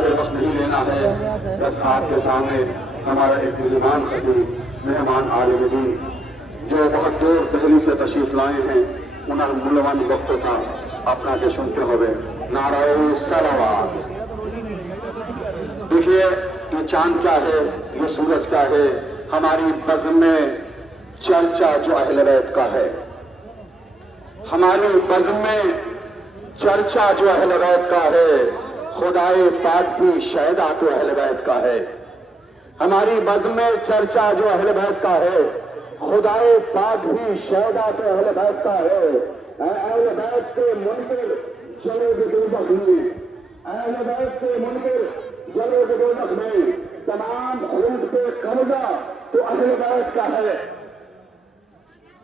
زیادہ وقت نہیں لینا ہے، بس آپ کے سامنے ہمارا ایک مہمان خطیب، مہمان عالم دین جو بہت دور دہلی سے تشریف لائے ہیں، انہوں مولوان وقت کا اپنا کے سنتے ہوئے نعرہ صلوات۔ دیکھیے یہ چاند کیا ہے، یہ سورج کیا ہے، ہماری بزم میں چرچا جو اہل بیت کا ہے، ہماری بزم میں چرچا جو اہل بیت کا ہے، خدائے پاک بھی شہدا تو اہل بیت کا ہے۔ ہماری بزم میں چرچا جو اہل بیت کا ہے، خدائے پاک بھی شہدا تو اہل بیت کا ہے۔ اہل بیت کے منکر جلے دوزخ میں، اہل بیت کے منکر جلے دوزخ میں، تمام خلد پہ قبضہ تو اہل بیت کا ہے۔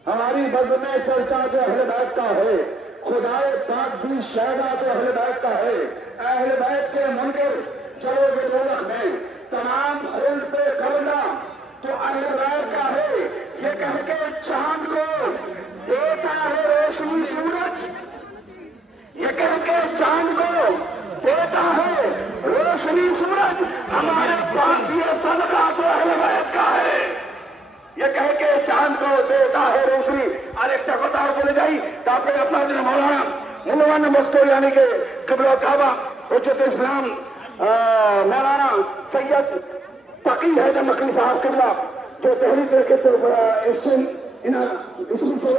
ہماری بزم میں چرچا جو اہل بیت کا ہے، خدائے پاک بھی شہدا تو اہل بیت کا ہے۔ اہل بیت کے منکر جلے دوزخ میں، تمام خلد پہ قبضہ تو اہل بیت کا ہے۔ یہ کہہ کے چاند کو دیتا ہے روشنی سورج، یہ کہہ کے چاند کو دیتا ہے روشنی سورج، ہمارے پاس یہ صدقہ تو اہل بیت کا ہے۔ یہ کہہ کے چاند کو دیتا ہے روشنی۔ ایک কথা بولے جائی تاپے اپنا دن مولانا مولوان مختار یعنی کہ قبلہ کعبہ حجت اسلام مولانا سید تقی حیدر مکی صاحب قبلہ جو دہلی طریقے سے اسم سے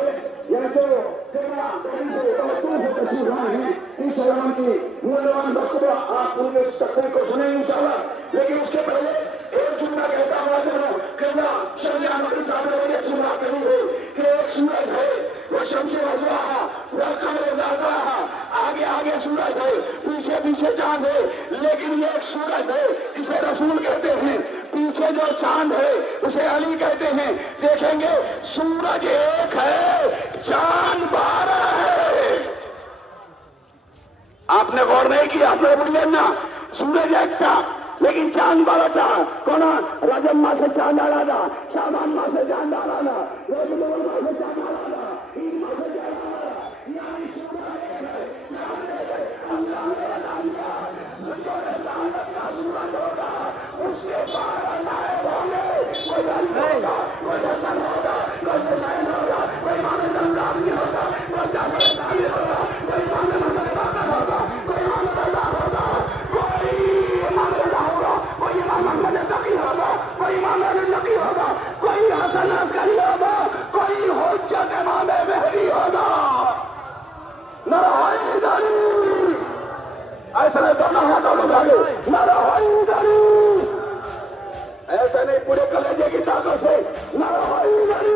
یا جو قبلہ دہلی سے توقع سے تشریف لائے ہیں، انشاءاللہ کی مولوان مختار آپ ان کے تقریر کو سنیں انشاءاللہ۔ لیکن اس کے پہلے ایک جملہ کہتا ہوا جانو قبلہ شہجہاں مکی صاحب نے ایک جملہ کہی ہے کہ ایک سورج ہے وہ شمس وضحاہا والقمر اذا تلاہا، آگے آگے سورج ہے، پیچھے پیچھے چاند ہے، لیکن یہ ایک سورج ہے اسے رسول کہتے ہیں، پیچھے جو چاند ہے اسے علی کہتے ہیں۔ دیکھیں گے سورج ایک ہے چاند 12 ہے۔ آپ نے غور نہیں کیا، آپ نے بڑھیا نا سورج ایک تھا لیکن چاند 12 تھا۔ کون؟ رجب ماہ سے چاند آ رہا تھا، شعبان ماہ سے چاند آ رہا تھا، ربیع الاول ماہ سے چاند آ رہا تھا، عید ماہ سے چاند آ رہا تھا۔ یعنی سورج ایک ہے، چاند ایک ہے۔ اللہ نے بتا دیا جو رسالت کا سورج ہوگا اس کے 12 نائب ہوں گے، کوئی علی ہوگا، کوئی حسن ہوگا، کوئی حسین ہوگا، کوئی امام زمزامی ہوگا، کوئی جعفر ثانی ہوگا، کوئی امام محمد باقر ہوگا، کوئی امام رضا ہوگا، کوئی امام رضا ہوگا، کوئی امام محمد تقی ہوگا، کوئی امام علی نقی ہوگا، کوئی حسن عسکری ہوگا، کوئی حجت امام مہدی ہوگا۔ نعرہ حیدری، ایسے نہیں تو نہ دولت آگے، نعرہ حیدری، ایسے نہیں پورے کلیجے کی طاقت سے نعرہ حیدری۔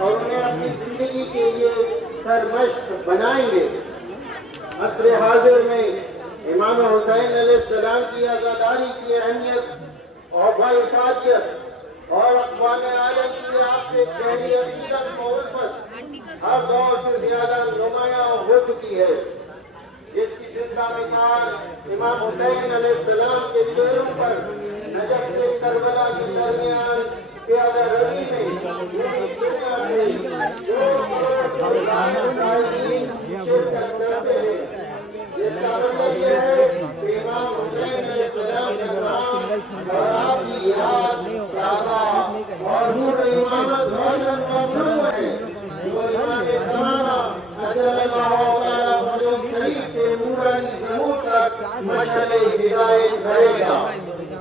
اور انہیں اپنی زندگی کے لیے سرمشق بنائیں گے۔ عصر حاضر میں امام حسین علیہ السلام کی عزاداری کی اہمیت اور باعثیت اور اقوام عالم کی آپ سے گہری عقیدت و الفت ہر دور سے زیادہ نمایاں ہو چکی ہے، جس کی زندہ مثال امام حسین علیہ السلام کے چہروں پر نجف سے کربلا کے درمیان پیادہ روی میں جو شرکت کرتے ہیں، جس کا مطلب یہ ہے کہ امام حسین علیہ السلام کا نام اور آپ کی یاد تازہ اور نور امامت روشن و نور ہے، جو امام زمانہ اجل اللہ تعالیٰ فروغ شریف کے نورانی ظہور تک مشعل ہدایت کرے گا۔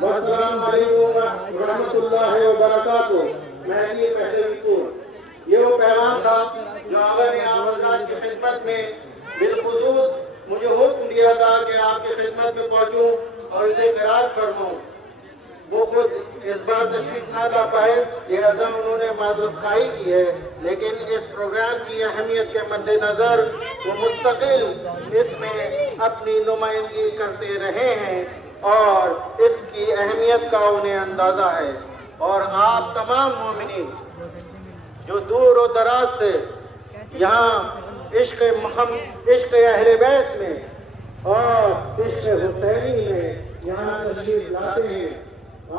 السلام علیکم ورحمۃ اللہ وبرکاتہ۔ میں یہ پہلے پور یہ وہ پیغام تھا جو آقا نے آپ حضرات کی خدمت میں بالخصوص مجھے حکم دیا تھا کہ آپ کی خدمت میں پہنچوں اور اسے قرات فرماؤں۔ وہ خود اس بار تشریف نہ لا پائے، لہذا انہوں نے معذرت خواہی کی ہے، لیکن اس پروگرام کی اہمیت کے مد نظر وہ مستقل اس میں اپنی نمائندگی کرتے رہے ہیں اور اس کی اہمیت کا انہیں اندازہ ہے۔ اور آپ تمام مومنین جو دور و دراز سے یہاں عشق اہل بیت میں اور عشق حسینی میں یہاں تشریف لاتے ہیں،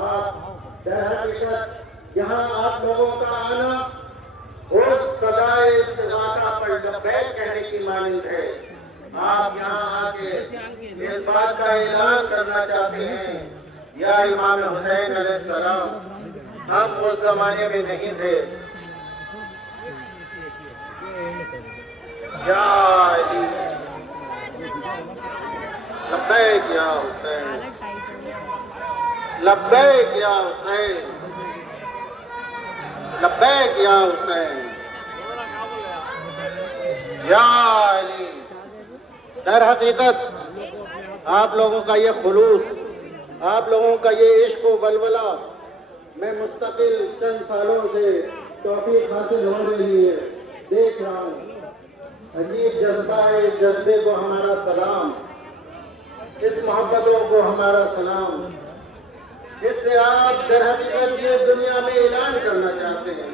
آپ در حقیقت یہاں آپ لوگوں کا آنا اس سدائے استغاثہ پر لبیک کہنے کی مانند ہے۔ آپ یہاں آ کے اس بات کا اعلان کرنا چاہتے ہیں، یا امام حسین علیہ السلام، ہم اس زمانے میں نہیں تھے، یا علی لبیک یا حسین، لبیک یا حسین، لبیک یا حسین، یا علی۔ در حقیقت آپ لوگوں کا یہ خلوص، آپ لوگوں کا یہ عشق و ولولہ میں مستقل چند سالوں سے توفیق حاصل ہو رہی ہے، دیکھ رہا ہوں۔ عجیب جذبہ ہے، اس جذبے کو ہمارا سلام، اس محبتوں کو ہمارا سلام۔ اس سے آپ در حقیقت یہ دنیا میں اعلان کرنا چاہتے ہیں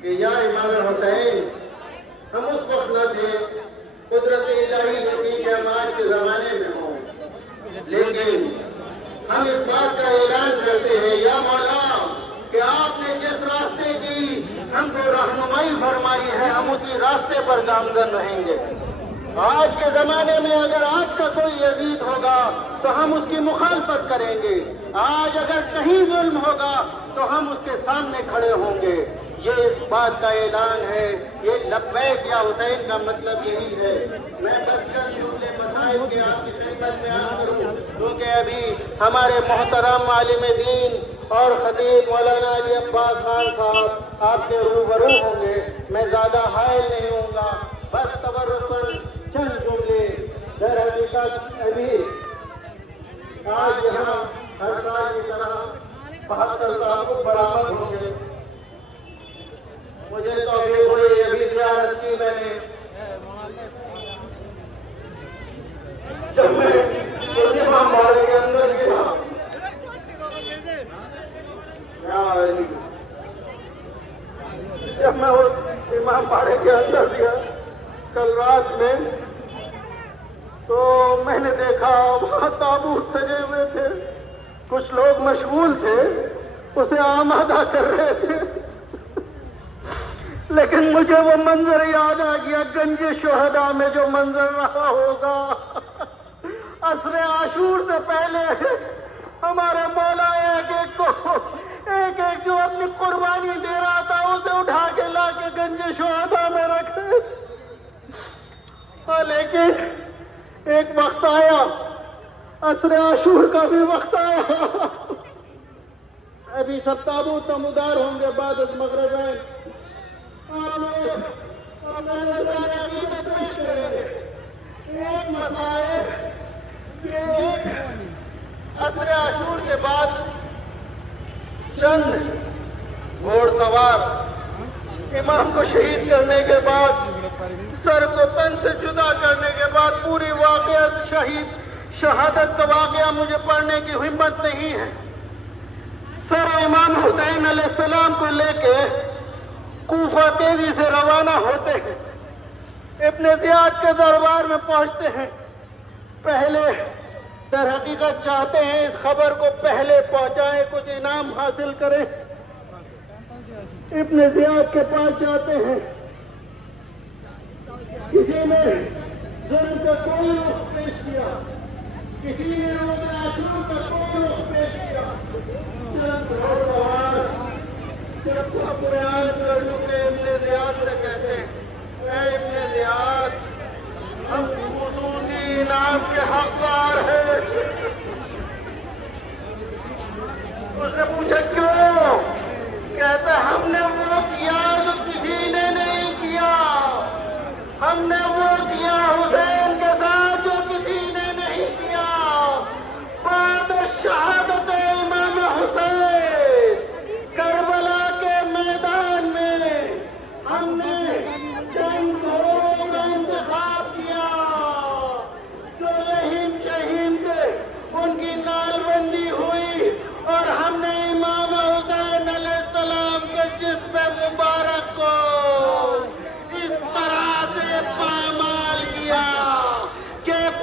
کہ یا امام حسین، ہم اس وقت نہ تھے، قدرت الہی ہوتی کہ ہم آج کے زمانے میں ہوں، لیکن ہم اس بات کا اعلان کرتے ہیں یا مولا کہ آپ نے جس راستے کی ہم کو رہنمائی فرمائی ہے، ہم اسی راستے پر گامزن رہیں گے۔ آج کے زمانے میں اگر آج کا کوئی یزید ہوگا تو ہم اس کی مخالفت کریں گے، آج اگر کہیں ظلم ہوگا تو ہم اس کے سامنے کھڑے ہوں گے۔ یہ اس بات کا اعلان ہے، یہ لبیک یا حسین کا مطلب یہی ہے۔ میں بس چند جملے مسائل کے آپ کی خدمت میں عرض کروں، کیونکہ ابھی ہمارے محترم عالم دین اور خطیب مولانا علی عباس خان صاحب آپ کے روبرو ہوں گے، میں زیادہ حائل نہیں ہوں گا، بس تبرکاً چند جملے۔ در حقیقت ابھی آج یہاں ہر سال کی طرح 72 تابوت برآمد ہوں گے۔ مجھے توفیق ہوئی، ابھی زیارت کی میں نے، جب میں اس امام باڑے کے اندر گیا، جب میں اس امام باڑے کے اندر گیا کل رات میں، تو میں نے دیکھا وہاں تابوت سجے ہوئے تھے، کچھ لوگ مشغول تھے، اسے آمادہ کر رہے تھے، لیکن مجھے وہ منظر یاد آ گیا گنج شہداء میں جو منظر رہا ہوگا۔ عصر عاشور سے پہلے ہمارے مولا ایک ایک جو اپنی قربانی دے رہا تھا اسے اٹھا کے لا کے گنج شہداء میں رکھے، لیکن ایک وقت آیا، عصر عاشور کا بھی وقت آیا، ابھی سب تابوت نمودار ہوں گے بعد از مغربین، ایک مسائل کہ عصر عاشور کے بعد چند گھوڑ سوار امام کو شہید کرنے کے بعد، سر کو تن سے جدا کرنے کے بعد، پوری واقعہ شہادت کا واقعہ مجھے پڑھنے کی ہمت نہیں ہے، سر امام حسین علیہ السلام کو لے کے کوفہ تیزی سے روانہ ہوتے ہیں، ابن زیاد کے دربار میں پہنچتے ہیں، پہلے در حقیقت چاہتے ہیں اس خبر کو پہلے پہنچائیں، کچھ انعام حاصل کریں، ابن زیاد کے پاس جاتے ہیں، کسی نے ظلم کا کوئی رخ پیش کیا، کسی نے روز عاشور کا کوئی رخ پیش کیا، چند گھوڑ سوار جب کو قرآن کر چکے ابن زیاد سے کہتے ہیں، اے ابن زیاد، ہم خصوصی انعام کے حقدار ہیں۔ اس نے پوچھا کیوں؟ کہتا ہم نے وہ کیا جو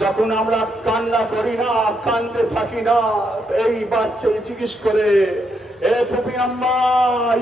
যখন আমরা কান্না করি না, কান্দে থাকি না, এই বাচ্চা জিজ্ঞেস করে এ ফুপি আম্মা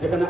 যেখানে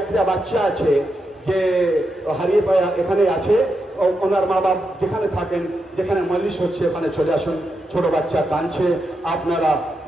একটা বাচ্চা আছে যে হারিয়ে পায় এখানে আছে, ওনার মা বাপ যেখানে থাকেন, যেখানে মজলিস হচ্ছে ওখানে চলে আসুন। ছোট বাচ্চা কাঁদছে। আপনারা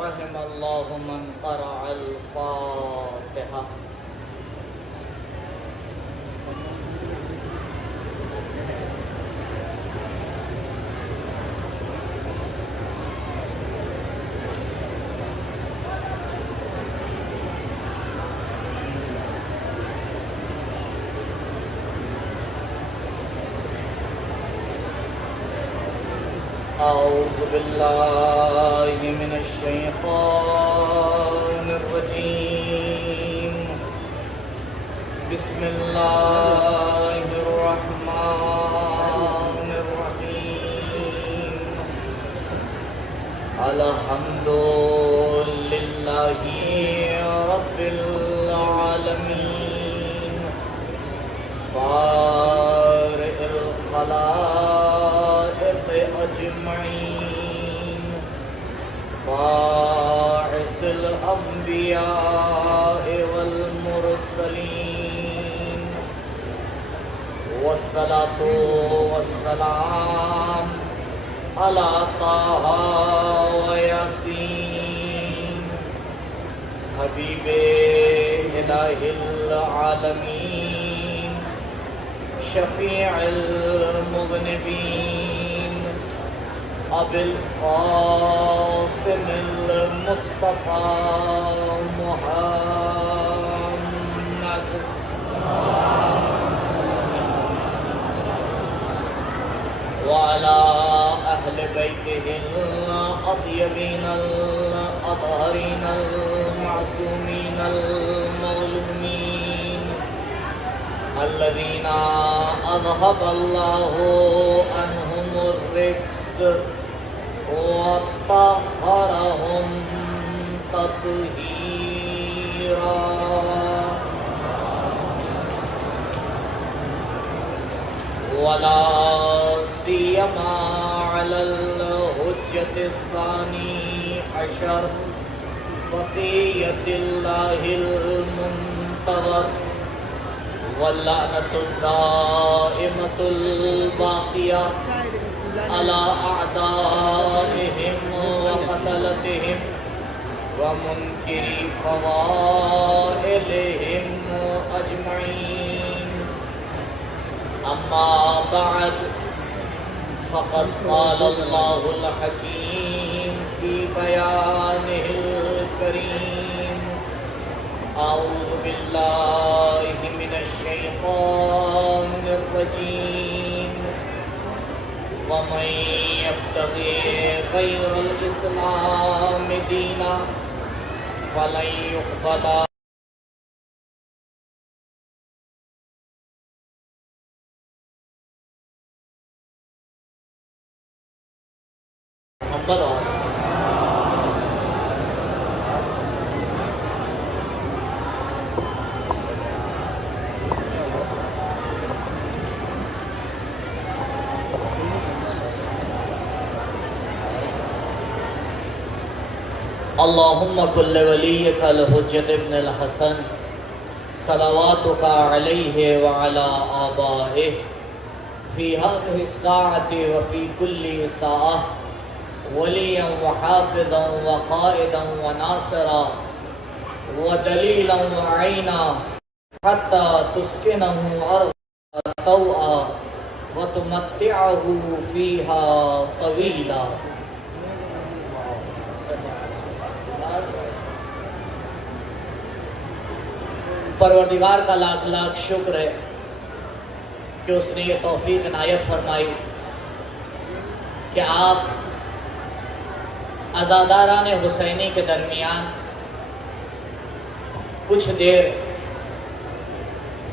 رحم الله من قرأ الفاتحة. أعوذ بالله من الشيطان الرجيم. بسم الله الرحمن الرحيم. الحمد لله رب العالمين. بارئ الخلائق أجمعين. باعث الأنبياء والمرسلين. والصلاة والسلام على طه وياسين حبيب إله العالمين شفيع المذنبين أبي القاسم المصطفى محمد وعلى أهل بيته الأطيبين الأطهرين المعصومين المظلومين الذين أذهب الله عنهم الرجس وطهرهم تطهيرا. ولا سيما على الحجة الثاني عشر بقية الله المنتظر واللعنة الدائمة الباقية على أعدائهم وقتلتهم ومنكري فضائلهم أجمعين. أما بعد فقد قال الله الحكيم في بيانه الكريم. أعوذ بالله من الشيطان الرجيم. ومن يبتغي غير الإسلام دينا فلن يقبل محمد. اللهم كل وليك الحجة ابن الحسن صلواتك عليه وعلى آبائه في هذه الساعة وفي كل ساعة وليا وحافظا وقائدا وناصرا ودليلا وعينا حتى تسكنه أرضا طوعا وتمتعه فيها طويلا. پروردگار کا لاکھ لاکھ شکر ہے کہ اس نے یہ توفیق عنایت فرمائی کہ آپ عزاداران حسینی کے درمیان کچھ دیر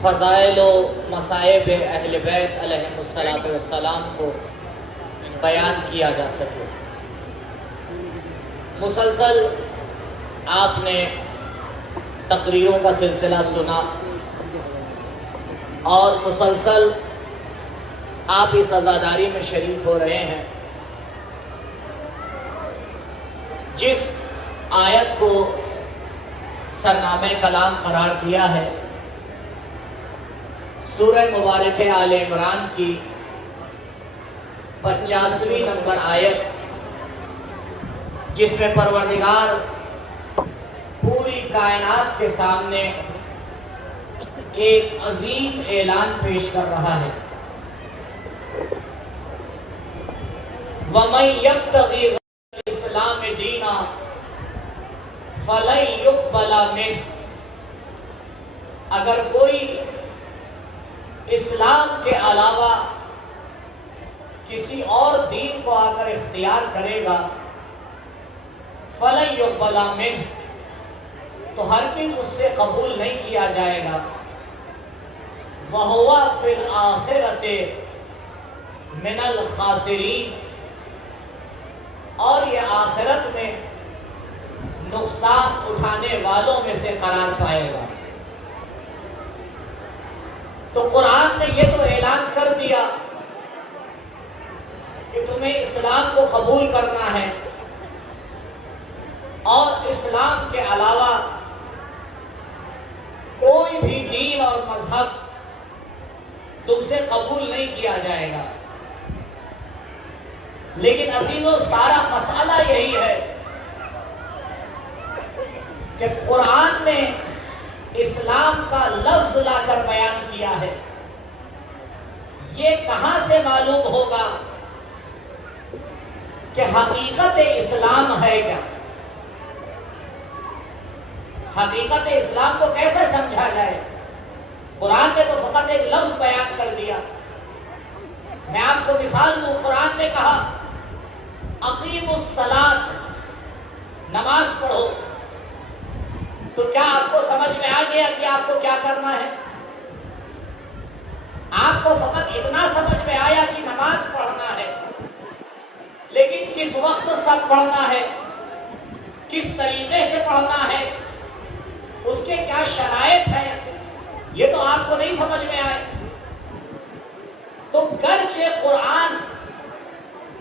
فضائل و مصائب اہل بیت علیہم السلام کو بیان کیا جا سکے. مسلسل آپ نے تقریروں کا سلسلہ سنا اور مسلسل آپ اس عزاداری میں شریک ہو رہے ہیں. جس آیت کو سرنامہ کلام قرار دیا ہے سورہ مبارک آل عمران کی 50ویں نمبر آیت، جس میں پروردگار پوری کائنات کے سامنے ایک عظیم اعلان پیش کر رہا ہے. وَمَن يَبْتَغِ غَيْرَ الْإِسْلَامِ دِينًا فَلَن يُقْبَلَ مِنْهُ. اگر کوئی اسلام کے علاوہ کسی اور دین کو آ کر اختیار کرے گا فَلَن يُقْبَلَ مِنْهُ، تو ہرگز اس سے قبول نہیں کیا جائے گا. وَهُوَ فِي الْآخِرَةِ مِنَ الْخَاسِرِينَ، اور یہ آخرت میں نقصان اٹھانے والوں میں سے قرار پائے گا. تو قرآن نے یہ تو اعلان کر دیا کہ تمہیں اسلام کو قبول کرنا ہے اور اسلام کے علاوہ کوئی بھی دین اور مذہب تم سے قبول نہیں کیا جائے گا. لیکن عزیزو، سارا مسئلہ یہی ہے کہ قرآن نے اسلام کا لفظ لا کر بیان کیا ہے. یہ کہاں سے معلوم ہوگا کہ حقیقت اسلام ہے کیا؟ حقیقت اسلام کو کیسے سمجھا جائے؟ قرآن نے تو فقط ایک لفظ بیان کر دیا. میں آپ کو مثال دوں. قرآن نے کہا اقیم الصلاۃ، نماز پڑھو. تو کیا آپ کو سمجھ میں آ گیا کہ آپ کو کیا کرنا ہے؟ آپ کو فقط اتنا سمجھ میں آیا کہ نماز پڑھنا ہے، لیکن کس وقت سب پڑھنا ہے، کس طریقے سے پڑھنا ہے، اس کے کیا شرائط ہیں، یہ تو آپ کو نہیں سمجھ میں آئے. تو گرچہ قرآن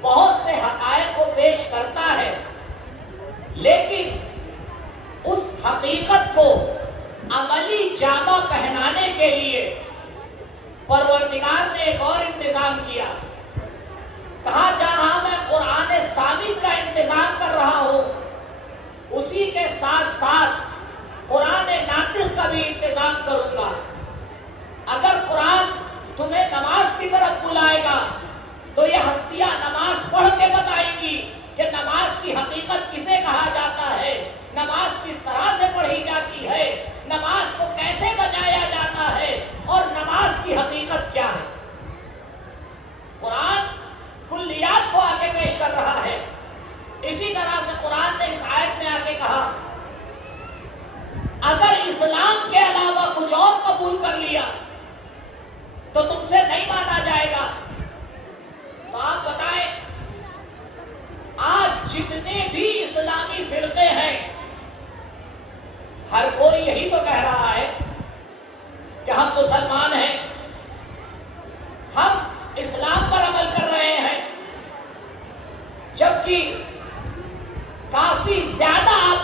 بہت سے حقائق کو پیش کرتا ہے، لیکن اس حقیقت کو عملی جامہ پہنانے کے لیے پروردگار نے ایک اور انتظام کیا. کہا جہاں میں قرآن ثابت کا انتظام کر رہا ہوں، اسی کے ساتھ ساتھ قرآن ناطق کا بھی انتظام کروں گا. اگر قرآن تمہیں نماز کی طرف بلائے گا تو یہ ہستیاں نماز پڑھ کے بتائیں گی کہ نماز کی حقیقت کسے کہا جاتا ہے، نماز کس طرح سے پڑھی جاتی ہے، نماز کو کیسے بچایا جاتا ہے، اور نماز کی حقیقت کیا ہے. قرآن کلیات کو آگے پیش کر رہا ہے. اسی طرح سے قرآن نے اس آیت میں آگے کہا اگر اسلام کے علاوہ کچھ اور قبول کر لیا تو تم سے نہیں مانا جائے گا. تو آپ بتائیں، آج جتنے بھی اسلامی فرقے ہیں ہر کوئی یہی تو کہہ رہا ہے کہ ہم مسلمان ہیں، ہم اسلام پر عمل کر رہے ہیں، جبکہ کافی زیادہ آپ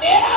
13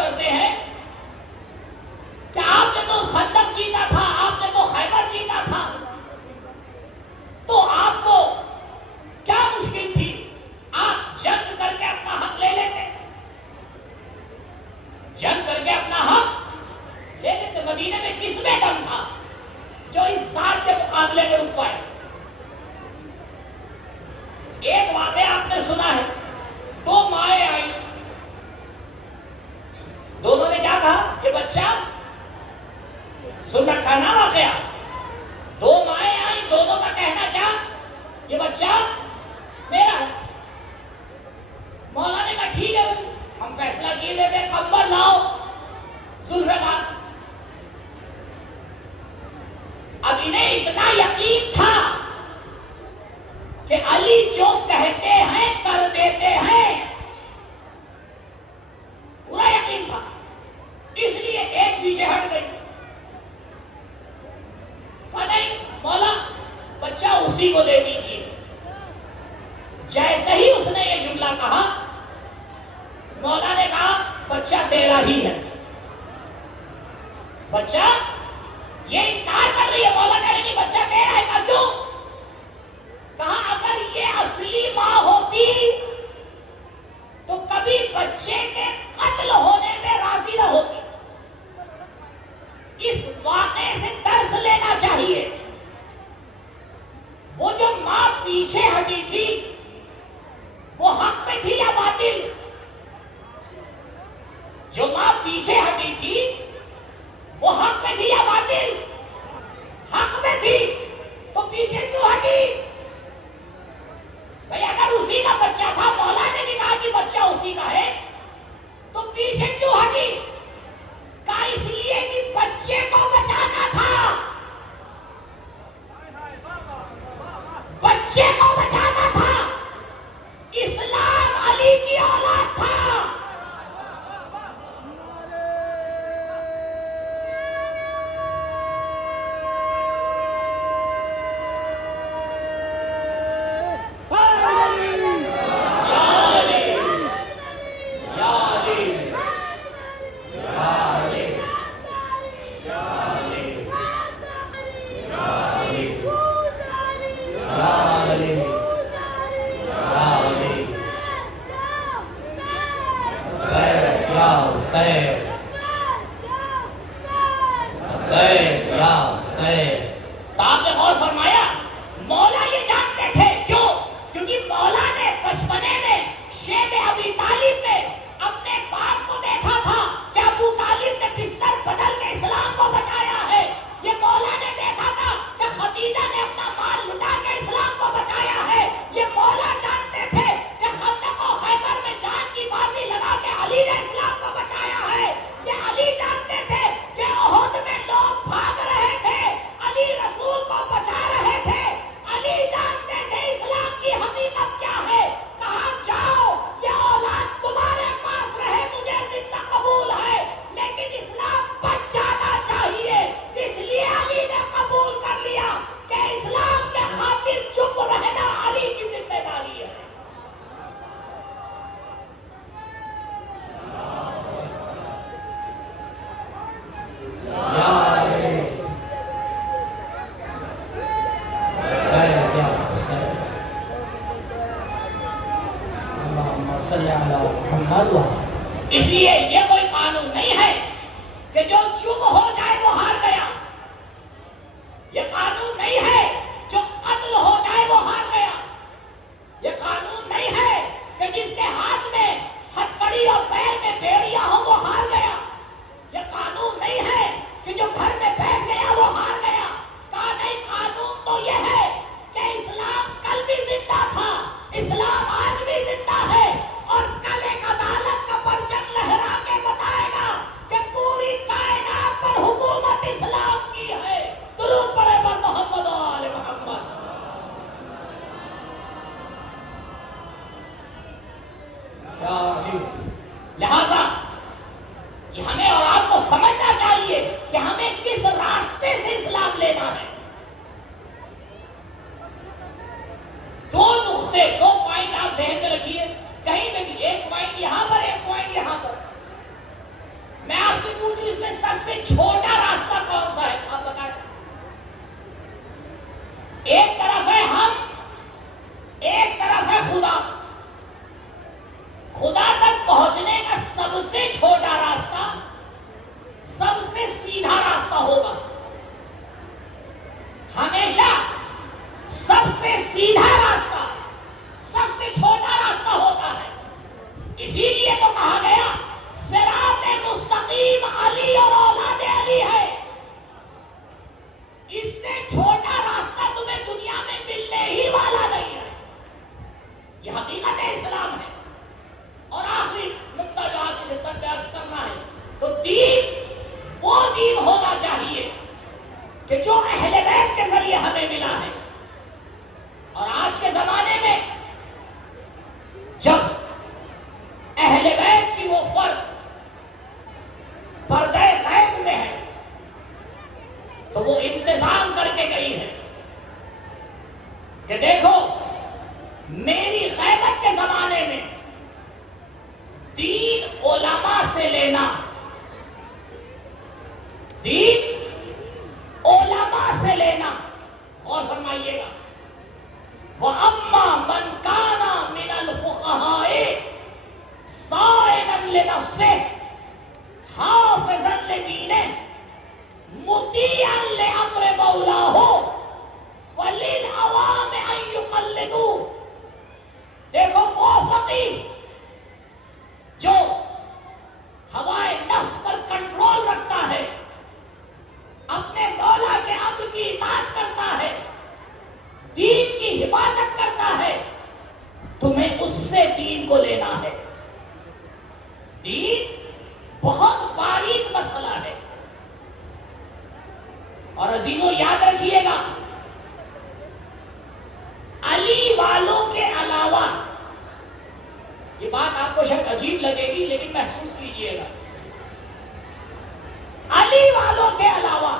کرتے ہیں کہ آپ نے تو خندق جیتا تھا, آپ نے تو خیبر جیتا تھا, تو آپ کو کیا مشکل تھی, آپ جنگ کر کے اپنا حق لے لیتے, جنگ کر کے اپنا حق لے لیتے. مدینے میں کس میں دم تھا جو اس ساتھ کے مقابلے میں رک پائے؟ ایک واقعہ آپ نے سنا ہے, دو مائیں آئی, دونوں نے کیا کہا, یہ بچہ, سن رکھا نا واقعہ, دو مائیں آئی, دونوں کا کہنا کیا, یہ بچہ میرا ہے. مولا نے کہا ٹھیک ہے بھائی, ہم فیصلہ کیے لیتے ہیں, کمبر لاؤ, ذوالفقار. اب انہیں اتنا یقین تھا کہ علی جو کہتے ہیں کر دیتے ہیں, پورا یقین تھا, اس لیے ایک پیچھے ہٹ گئی. کہا نہیں مولا, بچہ اسی کو دے دیجیے. جیسے ہی اس نے یہ جملہ کہا, مولا نے کہا بچہ تیرا ہی ہے. بچہ یہ انکار کر رہی ہے, مولا کہہ رہی بچہ میرا ہے. کہا کیوں؟ کہا اگر یہ اصلی ماں ہوتی تو کبھی بچے کے قتل ہونے میں راضی نہ ہوتی. اس واقعے سے درس لینا چاہیے. وہ جو ماں پیچھے ہٹی تھی وہ حق میں تھی یا باطل؟ جو ماں پیچھے ہٹی تھی وہ حق میں تھی یا باطل؟ حق میں تھی, تو پیچھے کیوں ہٹی؟ بھئی اگر اسی کا بچہ تھا, مولا نے بھی کہا کہ بچہ اسی کا ہے, تو پیچھے کیوں ہٹی؟ کہا اس لیے کہ بچے کو بچانا تھا, بچے کو بچانا تھا. اسلام علی کی اولاد تھا. تو آپ نے غور فرمایا, مولا یہ جانتے تھے, کیوں؟ کیونکہ مولا نے بچپنے میں شیب ابی طالب میں اپنے باپ کو دیکھا تھا کہ ابو طالب نے بستر بدل کے اسلام کو بچایا ہے. یہ مولا نے دیکھا تھا کہ خدیجہ نے اپنا مال لٹا کے اسلام کو بچایا ہے. یہ مولا جانتے تھے کہ خندق و خیبر میں جان کی بازی لگا کے علی نے اسلام کو بچایا ہے. یہ علی جانتے تھے کہ احد میں لوگ بھاگ رہے تھے, علی رسول کو بچا رہے تھے. علی جانتے تھے اسلام کی حقیقت کیا ہے. کہا جاؤ, یہ اولاد تمہارے پاس رہے, مجھے زندہ قبول ہے, لیکن اسلام بچ جانا چاہیے. اس لیے علی نے قبول کر لیا کہ اسلام کے خاطر چپ رہنا علی کی ذمہ داری ہے. اس لیے یہ کوئی قانون نہیں ہے کہ جو چپ ہو جائے وہ ہار گیا. یہ قانون نہیں ہے جو قتل ہو جائے وہ ہار گیا. یہ قانون نہیں ہے کہ جس کے ہاتھ میں ہتکڑی اور پیر میں بیڑیا ہو وہ ہار گیا. یہ قانون نہیں ہے کہ جو گھر میں بیٹھ گیا وہ ہار گیا. کہا نہیں, قانون تو یہ ہے کہ اسلام کل بھی زندہ تھا, اسلام آج بھی زندہ ہے, اور کل ایک عدالت کا پرچم لہرا کے بتائے گا کہ پوری کائنات پر حکومت اسلام کی ہے. درود پڑھے پر محمد و آل محمد. لہذا یہ ہمیں اور آپ کو سمجھنا چاہیے کہ ہمیں کس راستے سے اسلام لینا ہے. دو نقطے, دو پوائنٹ آپ ذہن میں رکھیے, کہیں میں بھی ایک پوائنٹ یہاں پر, ایک پوائنٹ یہاں پر. سب سے چھوٹا راستہ کون سا ہے آپ بتائیں؟ ایک طرف ہے ہم، ایک طرف ہے خدا. خدا تک پہنچنے کا سب سے چھوٹا راستہ، سب سے سیدھا راستہ ہوگا. ہمیشہ سب سے سیدھا راستہ سب سے چھوٹا راستہ ہوتا ہے. اسی لیے تو کہا گیا صراط مستقیم علی اور اولاد علی ہے. اس سے چھوٹا راستہ تمہیں دنیا میں ملنے ہی والا نہیں ہے. یہ حقیقت اسلام ہے. اور آخری نقطہ جو آپ کی خدمت میں عرض کرنا ہے، تو دین وہ دین ہونا چاہیے کہ جو اہل بیت کے ذریعے ہمیں ملا ہے. اور آج کے زمانے میں جب اہل بیت کی وہ فرد پردے غیب میں ہے تو وہ انتظام کر کے گئی ہے کہ دیکھو میری غیبت کے زمانے میں دین علماء سے لینا، دین علماء سے لینا. غور فرمائیے گا، وَأَمَّا مَنْ كَانَ مِنَ الْفُقَهَاءِ صَائِنًا لِنَفْسِهِ حَافِظًا لِدِينِهِ مُطِيعًا لِأَمْرِ مَوْلَاهُ فَلِلْعَوَامِ أَن يُقَلِّدُوا. دیکھو وہ فقیہ جو ہوائے نفس پر کنٹرول رکھتا ہے، اپنے مولا کے امر کی اطاعت کرتا ہے، دین کی حفاظت کرتا ہے، تمہیں اس سے دین کو لینا ہے. دین بہت باریک مسئلہ ہے. اور عزیزوں یاد رکھیے گا، علی والوں کے علاوہ، یہ بات آپ کو شاید عجیب لگے گی لیکن محسوس کیجئے گا، علی والوں کے علاوہ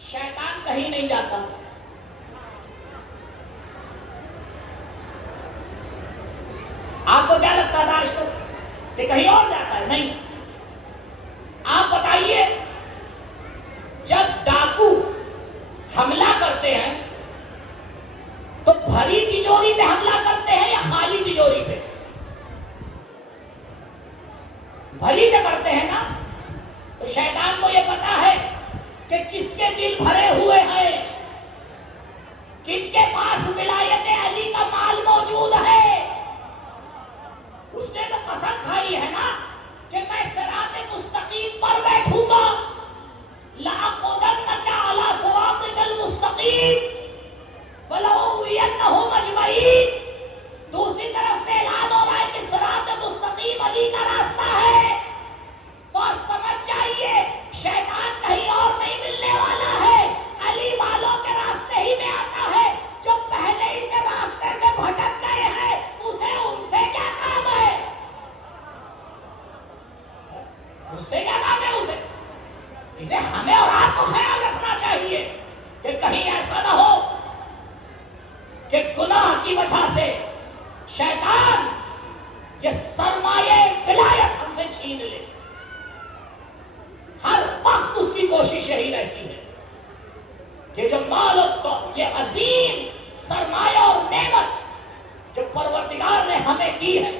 شیطان کہیں نہیں جاتا. آپ کو کیا لگتا تھا آج تک کہ کہیں اور جاتا ہے؟ نہیں. آپ بتائیے جب ڈاکو حملہ کرتے ہیں تو بھری تجوری پہ حملہ کرتے ہیں یا خالی تجوری پہ؟ بھری پہ کرتے ہیں نا. تو شیطان کو یہ پتا ہے کہ کس کے دل بھرے ہوئے ہیں، کن کے پاس ولایت علی کا مال موجود ہے. اس نے تو قسم کھائی ہے نا کہ میں صراط مستقیم پر بیٹھوں گا. لَأَقْعُدَنَّكَ عَلَى صِرَاطِكَ الْمُسْتَقِيمِ وَلَأُغْوِيَنَّهُمْ أَجْمَعِينَ. دوسری طرف سے اعلان ہو رہا ہے کہ صراط مستقیم علی کا راستہ ہے. تو سمجھ جائیے شیطان کہیں اور نہیں ملنے والا ہے، علی والوں کے راستے ہی میں آتا ہے. جو پہلے ہی سے راستے سے بھٹک گئے ہیں اسے ان سے کیا کام ہے؟ اس سے کیا کام ہے؟ اسے ہمیں اور آپ کو خیال رکھنا چاہیے کہ کہیں ایسا نہ ہو کہ گناہ کی وجہ سے شیطان یہ سرمایہ ولایت ہم سے چھین لے. ہر وقت اس کی کوشش یہی رہتی ہے کہ جو مال و یہ عظیم سرمایہ اور نعمت جو پروردگار نے ہمیں دی ہے،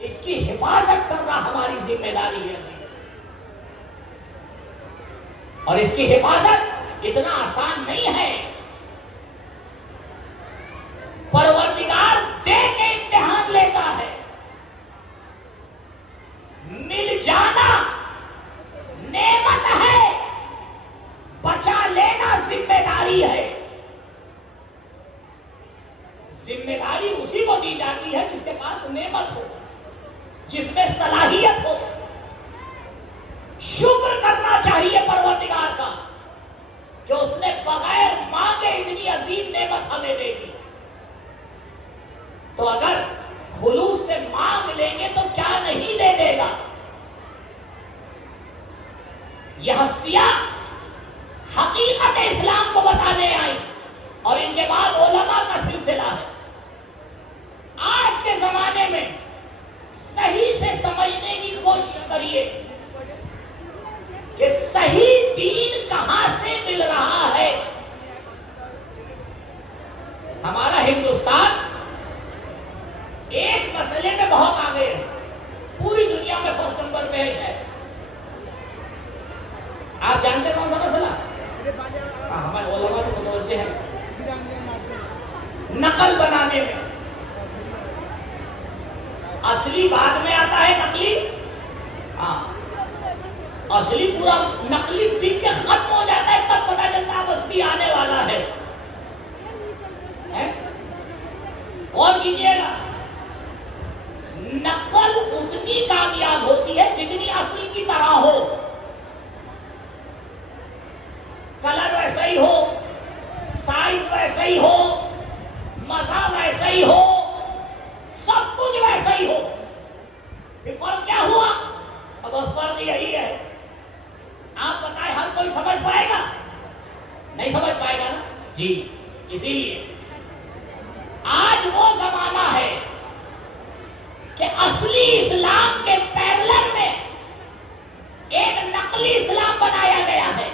اس کی حفاظت کرنا ہماری ذمہ داری ہے. اور اس کی حفاظت اتنا آسان نہیں ہے. پروردگار دے کے امتحان لیتا ہے. مل جانا نعمت ہے، بچا لینا ذمہ داری ہے. ذمہ داری اسی کو دی جاتی ہے جس کے پاس نعمت ہو، جس میں صلاحیت ہو. شکر کرنا چاہیے پروردگار کا کہ اس نے بغیر مانگے اتنی عظیم نعمت ہمیں دے دی. تو اگر خلوص سے مانگ لیں گے تو کیا نہیں دے دے گا. یہ ہستیاں حقیقت اسلام کو بتانے آئی اور ان کے بعد علماء کا سلسلہ ہے. آج کے زمانے میں صحیح سے سمجھنے کی کوشش کریے ہاں اصلی پورا نقلی بک کے ختم ہو جاتا ہے تب پتا چلتا ہے اصلی آنے والا ہے. اور کیجئے گا نقل اتنی کامیاب ہوتی ہے جتنی اصل کی طرح ہو. کلر ویسا ہی ہو, سائز ویسا ہی ہو, مزہ ویسا ہی ہو, سب کچھ ویسا ہی ہو. پھر فرق کیا ہوا؟ اب اس فرق یہی ہے. آپ بتائیں ہر کوئی سمجھ پائے گا؟ نہیں سمجھ پائے گا نا جی. اسی لیے آج وہ زمانہ ہے کہ اصلی اسلام کے پیرلر میں ایک نقلی اسلام بنایا گیا ہے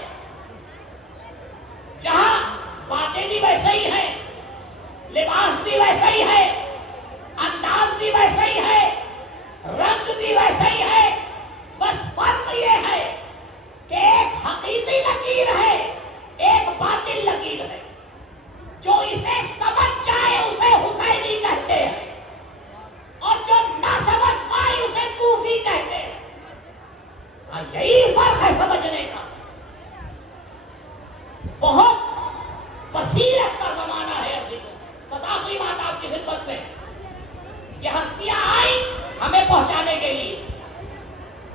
جہاں باتیں بھی ویسے ہی ہیں, لباس بھی ویسا ہی ہے, انداز بھی ویسا ہی ہے, رنگ بھی ویسا ہی ہے. بس فرق یہ ہے کہ ایک حقیقی لکیر ہے, ایک باطل لکیر ہے. جو اسے سمجھ جائے اسے حسینی کہتے ہیں اور جو نہ سمجھ پائے اسے کوفی کہتے ہیں. یہی فرق ہے سمجھنے کا. بہت بصیرت کا زمانہ ہے عزیزوں. بس آخری بات آپ کی خدمت میں, یہ ہستیاں آئی ہمیں پہنچانے کے لیے.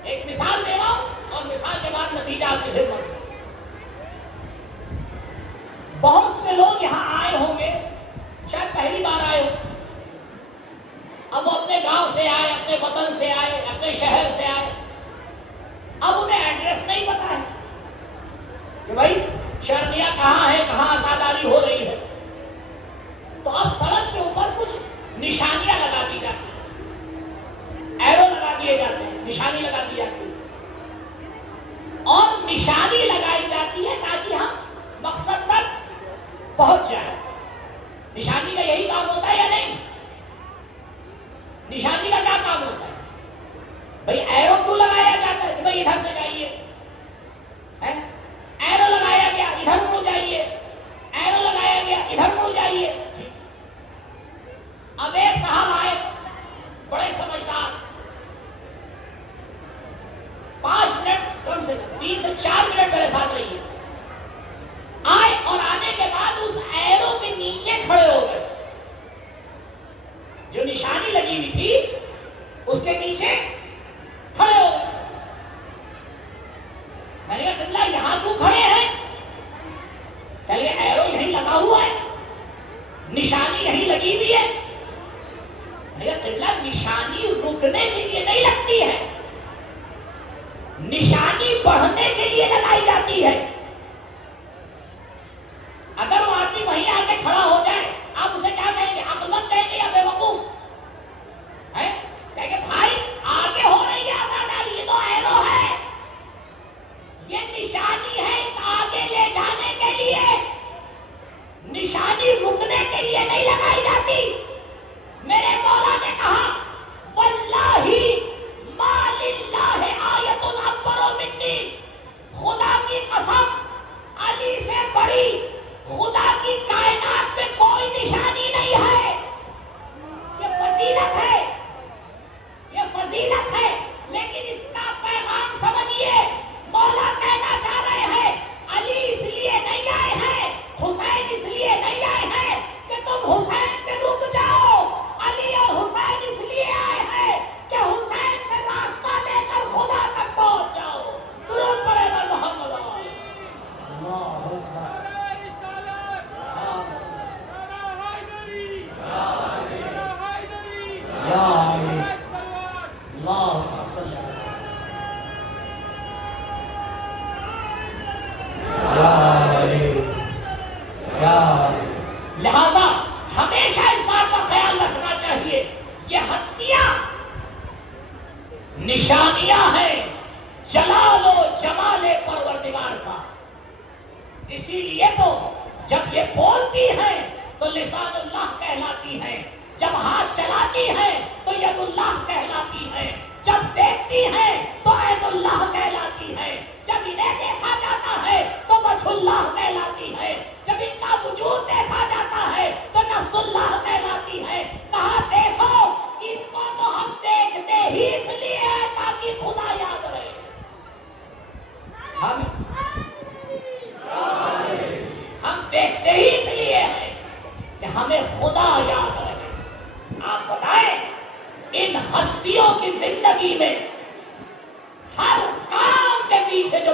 ایک مثال دے رہا ہوں اور مثال کے بعد نتیجہ آپ کی خدمت میں. بہت سے لوگ یہاں آئے ہوں گے, شاید پہلی بار آئے ہو. اب وہ اپنے گاؤں سے آئے, اپنے وطن سے آئے, اپنے شہر سے آئے. اب انہیں ایڈریس نہیں پتا ہے کہ بھائی شرنیا کہاں ہے, کہاں عزاداری ہو رہی ہے. تو اب سڑک کے اوپر کچھ نشانیاں لگا دی جاتی ہیں, ایرو لگا دیے جاتے ہیں, نشانی لگا دی جاتی ہے. اور نشانی لگائی جاتی ہے تاکہ ہم مقصد تک پہنچ جائے. نشانی کا یہی کام ہوتا ہے یا نہیں؟ نشانی کا کیا کام ہوتا ہے؟ بھئی ایرو کیوں لگایا جاتا ہے کہ بھئی ادھر سے جائیے, ایرو لگایا گیا ادھر مڑ جائیے, ایرو لگایا گیا ادھر مڑ جائیے. اب ایک صاحب آئے بڑے سمجھدار, 5 منٹ کم سے کم 3 سے 4 منٹ میرے ساتھ رہیے. آئے اور آنے کے بعد اس ایرو کے نیچے کھڑے ہو گئے. جو نشانی لگی ہوئی تھی اس کے نیچے کھڑے ہو گئے. میں نے کہا قبلہ یہاں کیوں کھڑے ہیں؟ کہ یہ ایرو یہیں لگا ہوا ہے, نشانی یہیں لگی ہوئی ہے. میں نے کہا قبلہ نشانی رکنے کے لیے نہیں لگتی ہے, نشانی بڑھنے کے لیے لگائی جاتی ہے. اگر وہ آدمی وہیں آ کے کھڑا ہو جائے آپ اسے کیا کہیں گے؟ عقل مند کہیں گے یا بے وقوف؟ کہیں گے بھائی آگے ہو رہی ہے آزاداری, یہ تو ایرو ہے, یہ نشانی ہے آگے لے جانے کے لیے, نشانی رکنے کے لیے نہیں لگائی جاتی. میرے مولا نے کہا واللہ ما للہ آیت اکبر منی, خدا کی قسم علی سے بڑی خدا کی کائنات میں کوئی نشانی نہیں ہے. یہ فضیلت ہے, یہ فضیلت ہے. لیکن اس کا پیغام سمجھیے, مولا کہنا چاہ رہے ہیں علی اس لیے نہیں آئے ہیں, حسین اس لیے نہیں آئے ہیں کہ تم حسین پہ رک جاؤ. علی اور حسین اس لیے آئے ہیں کہ حسین سے راستہ لے کر خدا تک پہنچ جاؤ. درود پڑھے میں محمد آئے. اللہ اکبر. لہذا ہمیشہ اس بات کا خیال رکھنا چاہیے یہ ہستیاں نشانیاں ہیں جلال و جمال پروردگار کا. اسی لیے تو جب یہ بولتی ہیں تو لسان اللہ کہلاتی ہیں, جب ہاتھ چلاتی ہیں تو ید اللہ کہلاتی ہیں, جب دیکھتی ہیں تو عین اللہ کہلاتی ہیں, جب انہیں دیکھا جاتا ہے تو وجہ اللہ کہلاتی ہے, جب ان کا وجود دیکھا جاتا ہے تو نفس اللہ کہلاتی ہے. کہا دیکھو ان کو تو ہم دیکھتے ہی اس لیے ہے تاکہ خدا یاد رہے.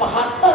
72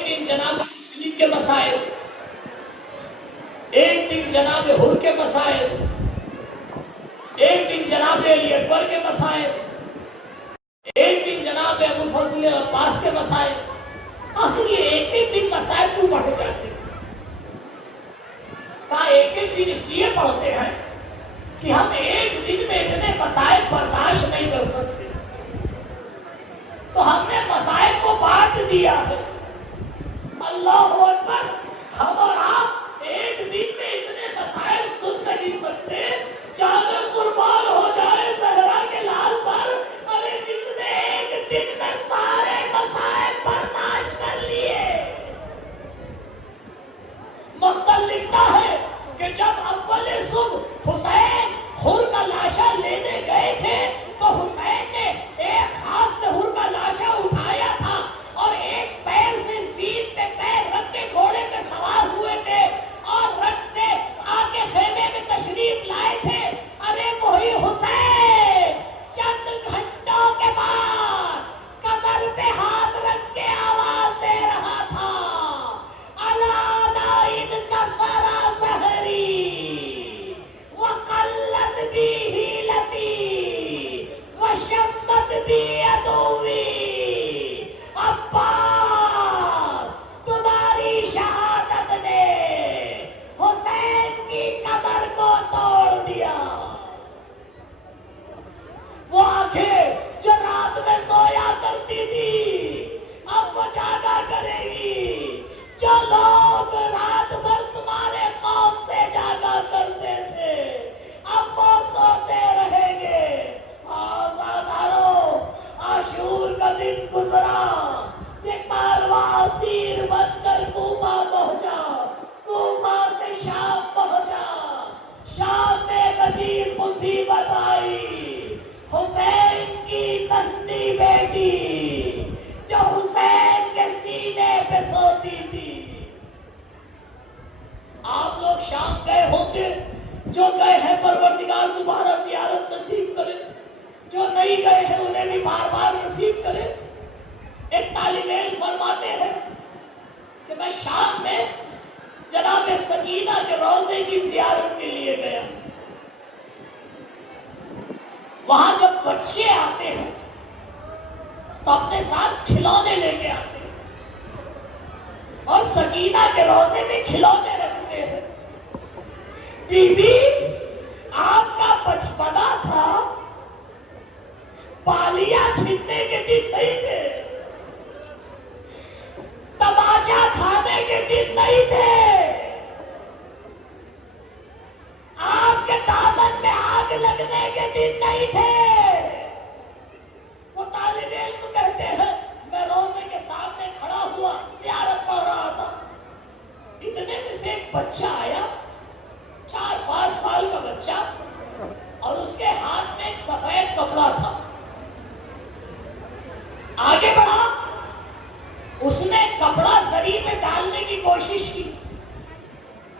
ایک دن جناب مسلم کے مسائل، ایک دن جناب حر کے مسائل، ایک دن جناب علی اکبر کے مسائل، ایک دن جناب ابو الفضل عباس کے مسائل. آخر یہ ایک ایک دن مسائل کیوں بڑھ جاتے ہیں؟ کہا ایک ایک دن اس لیے پڑھتے ہیں کہ ہم ایک دن میں اتنے مسائل برداشت نہیں کر سکتے، تو ہم نے مسائل کو بانٹ دیا ہے. اللہ اکبر. ہم اور آپ ایک دن میں اتنے مسائل سن نہیں سکتے. جانے قربان ہو جائے زہرا کے لال پر. ارے جس نے ایک دن میں سارے مسائل برداشت کر لیے. مختل لکھتا ہے کہ جب اول صبح حسین حر کا لاشا لینے گئے تھے تو حسین نے ایک ہاتھ سے حر کا لاشا اٹھایا تھا اور ایک پیر سے زین پہ پیر رکھ کے گھوڑے پہ سوار ہوئے تھے اور رکھ سے آگے خیمے میں تشریف لائے تھے. ارے وہی حسین چند گھنٹوں کے بعد کمر پہ ہاتھ رکھ کے آواز دے رہا تھا الا ان کا سارا زہری وقلت بھی ہیلتی وشمت بھی عدوی. عباس تمہاری شہادت نے حسین کی کمر کو توڑ دیا. وہ آنکھیں جو رات میں سویا کرتی تھی اب وہ جاگا کرے گی. جو لوگ رات بھر تمہارے خوف سے جاگا کرتے تھے اب وہ سوتے رہیں گے. آزادارو عاشور کا دن گزرا. یہ کارواں اسیر بن کر کوفہ پہنچا. کوفہ سے شام پہنچا. شام میں ایک عجیب مصیبت آئی. حسین کی ننھی بیٹی جو حسین کے سینے پہ سوتی تھی. آپ لوگ شام گئے ہوں گے. جو گئے ہیں پروردگار دوبارہ زیارت نصیب کرے. جو نہیں گئے ہیں انہیں بھی بار بار نصیب کرے. ایک طالب علم فرماتے ہیں کہ میں شام میں جناب سکینہ کے روضے کی زیارت کے لیے گیا. وہاں جب بچے آتے ہیں تو اپنے ساتھ کھلونے لے کے آتے ہیں اور سکینہ کے روضے میں کھلونے رکھتے ہیں. بی بی آپ کا بچپنا تھا بالیاں چھیننے کے دن نہیں تھے, تماچا کھانے کے دن نہیں تھے, آپ کے دامن میں آگ لگنے کے دن نہیں تھے. وہ طالب علم کہتے ہیں میں روزے کے سامنے کھڑا ہوا زیارت پڑھ رہا تھا. اتنے میں سے ایک بچہ آیا, 4-5 سال کا بچہ, اور اس کے ہاتھ میں ایک سفید کپڑا تھا. آگے بڑھا, اس نے کپڑا زری میں ڈالنے کی کوشش کی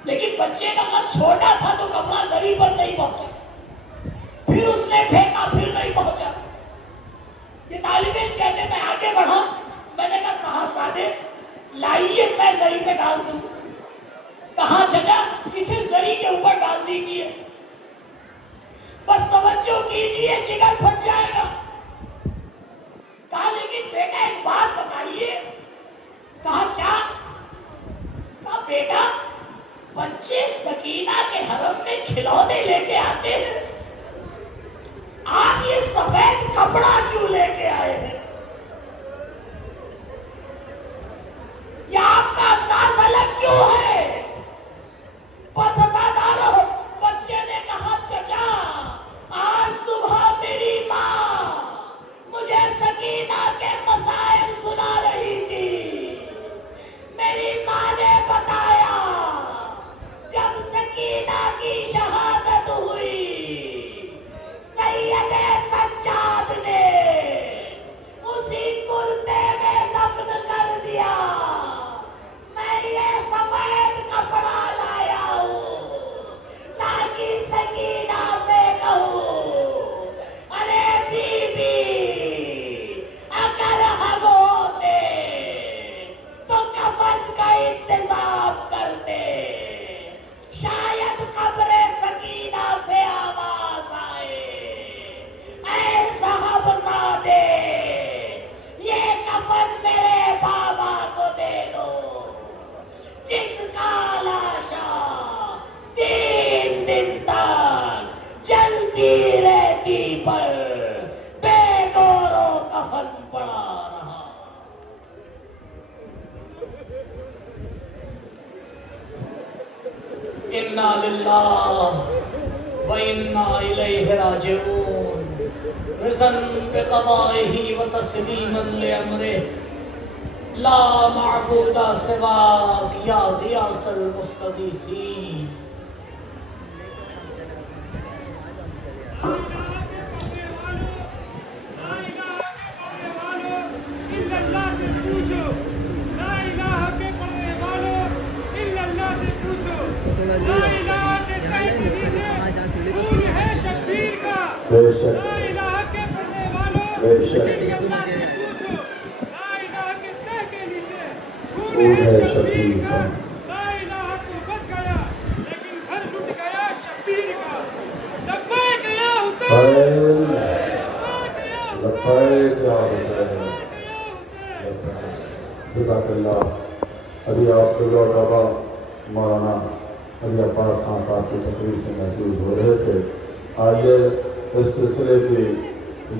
لیکن بچے کا قد چھوٹا تھا تو کپڑا زری پر نہیں پہنچا. پھر اس نے پھینکا, پھر نہیں پہنچا. یہ طالب علم کہتے میں آگے بڑھا, میں نے کہا صاحبزادے لائیے میں زری پہ ڈال دوں. کہاں چچا اسے زری کے اوپر ڈال دیجئے, بس توجہ کیجئے جگر پھٹ جائے گا. کہا لیکن بیٹا ایک بات بتائیے. کہا کیا؟ کہا بیٹا بچے سکینہ کے حرم میں کھلونے لے کے آتے ہیں, آپ یہ سفید کپڑا کیوں لے کے آئے ہیں؟ یہ آپ کا انداز الگ کیوں ہے؟ بس ازادارو, بچے نے کہا چچا آج صبح میری ماں مجھے سکینہ کے مسائل سنا رہی تھی. میری ماں نے بتایا جب سکینہ کی شہادت ہوئی سید سجاد نے اسی کرتے میں دفن کر دیا. میں یہ سفید کپڑا لایا ہوں تاکہ سکینہ سے کہوں ارے بی بی اگر ہم ہوتے تو کفن کا انتظام کرتے، شاید قبر سکینہ سے آواز آئے، اے صاحبزادے یہ کفن میرے بابا کو دے دو، جس کا لاشا 3 دن تک جلتی رہتی پر بے گور و کفن پڑا رہا۔ انا للہ و انا الیہ راجعون، رضا بقضائہ و تسلیما لامرہ، لا معبود سواک یا غیاث المستغیثین۔ بے شک بے شک خون ہے شبیر کا، لبیک یا حسین، جزاک اللہ۔ ابھی آپ کے لوگ بابا مولانا علی عباس خان صاحب کی تقریر سے محسوس ہو رہے تھے۔ آئیے اس سلسلے کی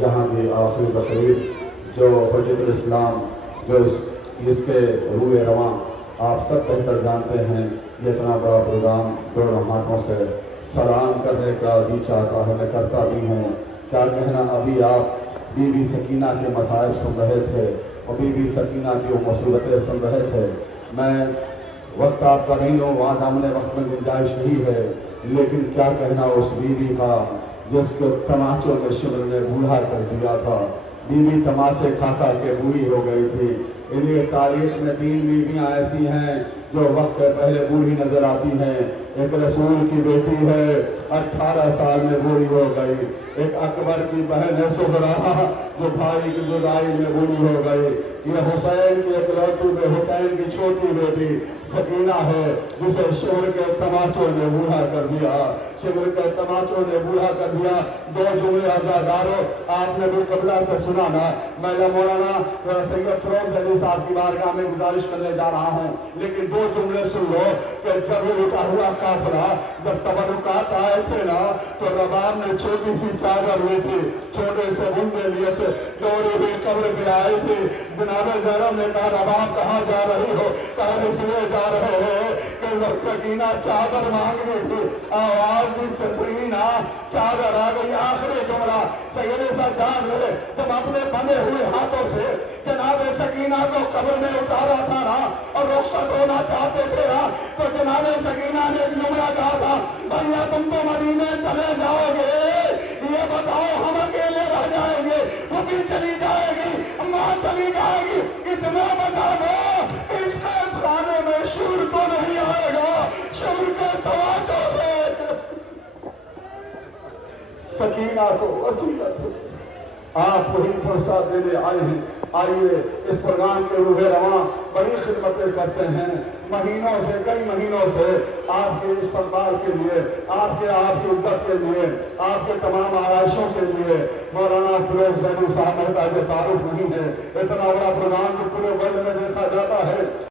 یہاں کی آخری تقریر جو حجت الاسلام جو اس کے روئے رواں آپ سب بہتر جانتے ہیں، یہ اتنا بڑا پروگرام دونوں ہاتھوں سے سلام کرنے کا جی چاہتا ہے، میں کرتا بھی ہوں۔ کیا کہنا، ابھی آپ بی بی سکینہ کے مصائب سن رہے تھے اور بی بی سکینہ کی وہ مصیبتیں سن رہے تھے۔ میں وقت آپ کا نہیں ہوں، وہاں دامن وقت میں گنجائش نہیں ہے، لیکن کیا کہنا اس بی بی کا جس کو تماچوں کے شمر نے بوڑھا کر دیا تھا۔ بی بی تماچے کھا کھا کے بوڑھی ہو گئی تھی۔ انہیں تاریخ میں 3 بیویاں ایسی ہیں جو وقت سے پہلے بوڑھی نظر آتی ہیں۔ ایک رسول کی بیٹی ہے 18 سال میں بوڑھی ہو گئی، ایک اکبر کی بہن ہے سغرا جو بھائی کی جدائی میں بوڑھی ہو گئی، یہ حسین کی اکلوتی میں حسین کی چھوٹی بیٹی سکینہ ہے جسے شمر کے تماچوں نے بوڑھا کر دیا، شمر کے تماچوں نے بوڑھا کر دیا۔ 2 جملے عزادارو آپ نے بھی قبلہ سے سنا نا، میں مولانا سید فیروز علی صاحب کی بارگاہ میں گزارش کرنے جا رہا ہوں، لیکن 2 جملے سن لو کہ جب یہ لٹا ہوا قافلہ جب تبرکات آئے تھے نا تو رباب نے چھوٹی سی چادر لی تھی، چھوٹے سے غنڈے لیے تھے، دوری ہوئی قبر پہ آئے تھے۔ جناب زینب نے کہا رباب کہاں جا رہی ہو؟ کہا اس لیے جا رہے ہو کہ سکینہ چادر مانگ رہی تھی، آواز دی سکینہ چادر آ گئی۔ آخری جملہ سید سجاد نے جب اپنے بندے ہوئے ہاتھوں سے جناب سکینہ کو قبر میں اتارا تھا نا اور رخصت ہونا چاہتے تھے نا تو جناب سکینہ نے ایک جملہ کہا تھا، بھیا تم تو مدینے چلے جاؤ گے، یہ بتاؤ ہم اکیلے رہ جائیں گے، پھوپھی چلی جائے گی، ماں چلی جائے گی، اتنا بتا دو اس کے خانے میں شور تو نہیں آئے گا؟ شور کے تماچوں سے سکینہ کو وصیت ہوئی۔ آپ وہی فرصت دینے آئے ہیں۔ آئیے اس پروگرام کے روح رواں بڑی خدمتیں کرتے ہیں، مہینوں سے کئی مہینوں سے آپ کے استقبال کے لیے، آپ کی عزت کے لیے، آپ کے تمام آرائشوں کے لیے مولانا فیروز علی صاحب محتاج تعارف نہیں ہے۔ اتنا بڑا پروگرام جو پورے ورلڈ میں دیکھا جاتا ہے